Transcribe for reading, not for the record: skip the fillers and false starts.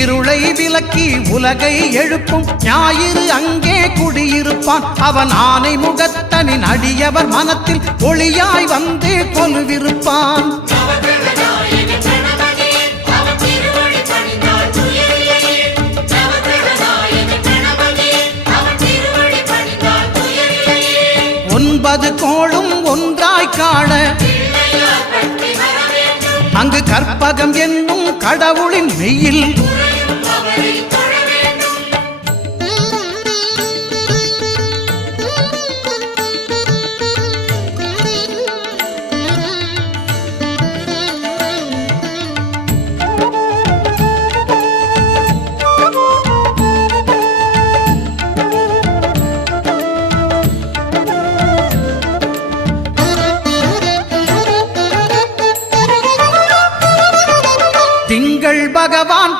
இருளை விலக்கி உலகை எழுப்பும் ஞாயிறு அங்கே குடியிருப்பான். அவன் ஆனை முகத்தனின் அடியவர் மனத்தில் ஒளியாய் வந்து கொலுவிருப்பான். ஒன்பது கோளும் ஒன்றாய் காண அங்கு கற்பகம் என்னும் கடவுளின் மெய்யில்